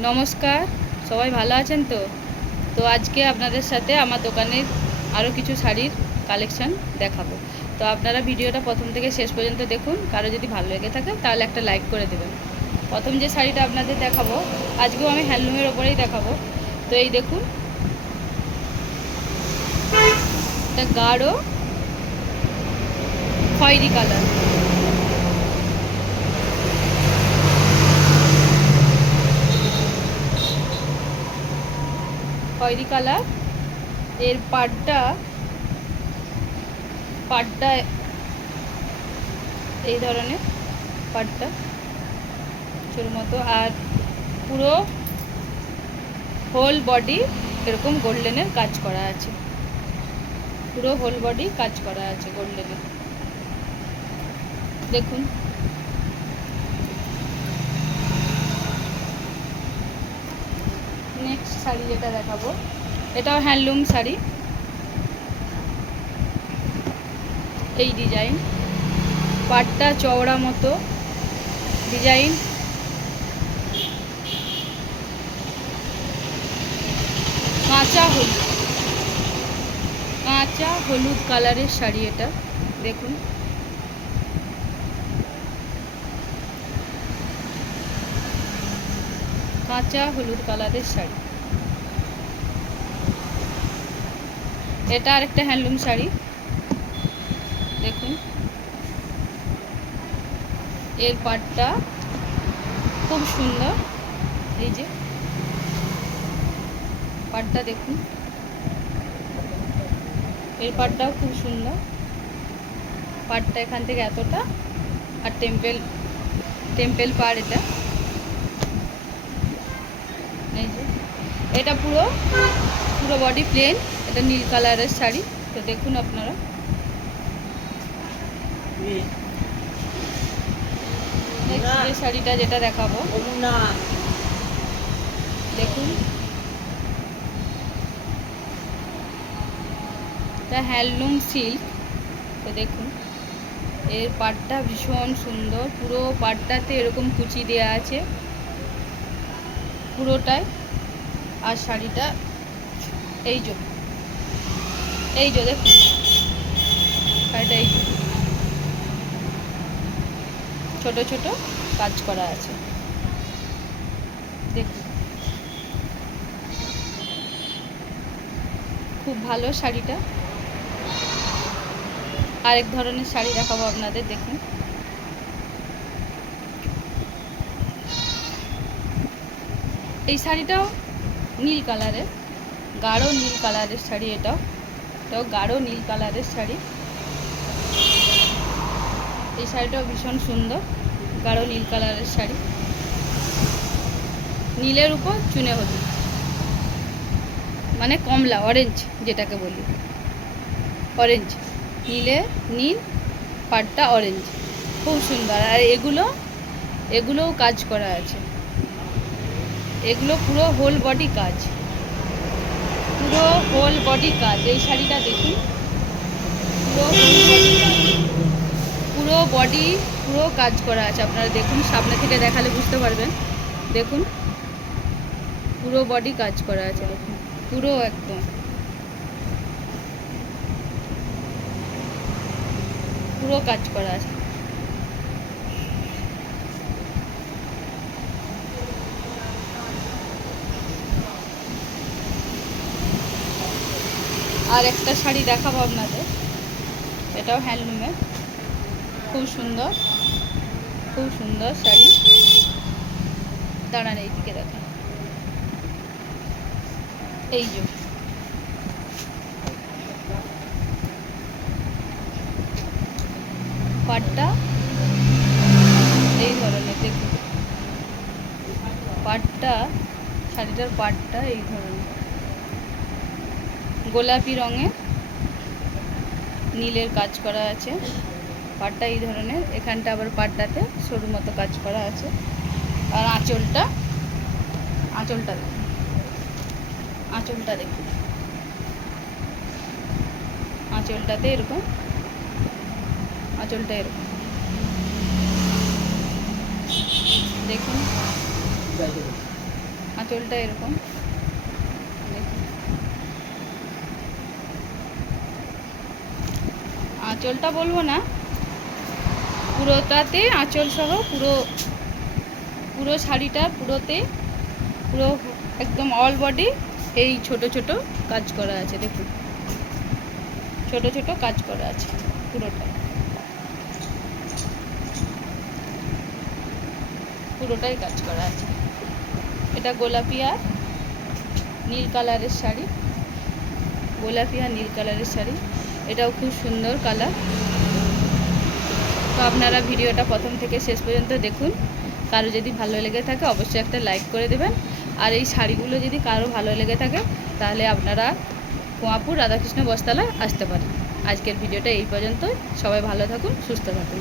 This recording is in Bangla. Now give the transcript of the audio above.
নমস্কার, সবাই ভালো আছেন তো? তো আজকে আপনাদের সাথে আমার দোকানের আরও কিছু শাড়ির কালেকশান দেখাবো। তো আপনারা ভিডিওটা প্রথম থেকে শেষ পর্যন্ত দেখুন। কারো যদি ভালো লেগে থাকে তাহলে একটা লাইক করে দেবেন। প্রথম যে শাড়িটা আপনাদের দেখাবো, আজকেও আমি হ্যান্ডলুমের ওপরেই দেখাবো। তো এই দেখুন, এটা গাঢ় খয়েরি কালার। খয়েরি কালার, এর পাড়টা এই ধরনের, পাড়টা ছোট মতো, আর পুরো হোল বডি এরকম গোল্ডেনের কাজ করা আছে। পুরো হোল বডি কাজ করা আছে গোল্ডেনের, দেখুন। নেক্সট শাড়ি যেটা দেখাবো, এটাও হ্যান্ডলুম শাড়ি। এই ডিজাইন, পাটটা চওড়া মতো ডিজাইন, কাঁচা হলুদ কালারের শাড়ি এটা, দেখুন। কাঁচা হলুদ কালারের শাড়ি, এটা আরেকটা হ্যান্ডলুম শাড়ি, দেখুন। এর পাটটা খুব সুন্দর, এই যে পাটটা দেখুন, এর পাটটাও খুব সুন্দর। পাটটা এখান থেকে এতটা, আর টেম্পেল পাড় এটা, এই যে। এটা পুরো বডি প্লেন, এটা নীল কালারের শাড়ি। তো দেখুন আপনারা, যে শাড়িটা যেটা দেখাবো, দেখুন। এটা হ্যান্ডলুম সিল্ক। তো দেখুন, এর পাটটা ভীষণ সুন্দর, পুরো পাটটাতে এরকম কুচি দেওয়া আছে পুরোটায়। আর শাড়িটা এই যে দেখুন, শাড়িটা এই ছোট ছোট কাজ করা আছে, দেখুন। খুব ভালো শাড়িটা। আরেক ধরনের শাড়ি দেখাবো আপনাদের, দেখুন। এই শাড়িটাও নীল কালারের, গাঢ় নীল কালারের শাড়ি। এটাও গাঢ় নীল কালারের শাড়ি। এই শাড়িটাও ভীষণ সুন্দর, গাঢ় নীল কালারের শাড়ি, নীলের উপর চুনে হলুদ, মানে কমলা, অরেঞ্জ যেটাকে বলি, অরেঞ্জ, নীল, পাড়টা অরেঞ্জ, খুব সুন্দর। আর এগুলোও কাজ করা আছে, এগুলো পুরো হোল বডি কাজ, পুরো হোল বডি কাজ। এই শাড়িটা দেখুন, পুরো হোল বডি কাজ, পুরো কাজ করা আছে। আপনারা দেখুন, সামনে থেকে দেখালে বুঝতে পারবেন। দেখুন, পুরো বডি কাজ করা আছে, দেখুন, পুরো একদম পুরো কাজ করা আছে। আর একটা শাড়ি দেখাবো আপনাদের, এটাও হ্যান্ডলুমের, খুব সুন্দর শাড়ি। দাঁড়ান, এইদিকে দেখেন, এই যে পাটটা এই ধরনের, দেখুন। শাড়িটার পাটটা এই ধরনের, গোলাপি রঙে নীলের কাজ করা আছে। পাটটা এই ধরনের, এখানটা আবার পাটটাতে সরু মতো কাজ করা আছে। আর আঁচলটা দেখুন, আঁচলটাতে এরকম, দেখুন। আঁচলটা এরকম দেখুন। আঁচলটা বলবো না, পুরোটাতে আঁচল সহ পুরো পুরো শাড়িটা পুরোতে পুরো একদম অল বডি এই ছোট ছোট কাজ করা আছে। দেখুন ছোট ছোট কাজ করা আছে পুরোটাই কাজ করা আছে। এটা গোলাপি আর নীল কালারের শাড়ি, গোলাপি আর নীল কালারের শাড়ি, এটাও খুব সুন্দর কালার। তো আপনারা ভিডিওটা প্রথম থেকে শেষ পর্যন্ত দেখুন। কারো যদি ভালো লেগে থাকে অবশ্যই একটা লাইক করে দেবেন। আর এই শাড়িগুলো যদি কারো ভালো লেগে থাকে তাহলে আপনারা কুয়াপুর রাধাকৃষ্ণ বস্ত্রালয় আসতে পারেন। আজকের ভিডিওটা এই পর্যন্তই। সবাই ভালো থাকুন, সুস্থ থাকুন।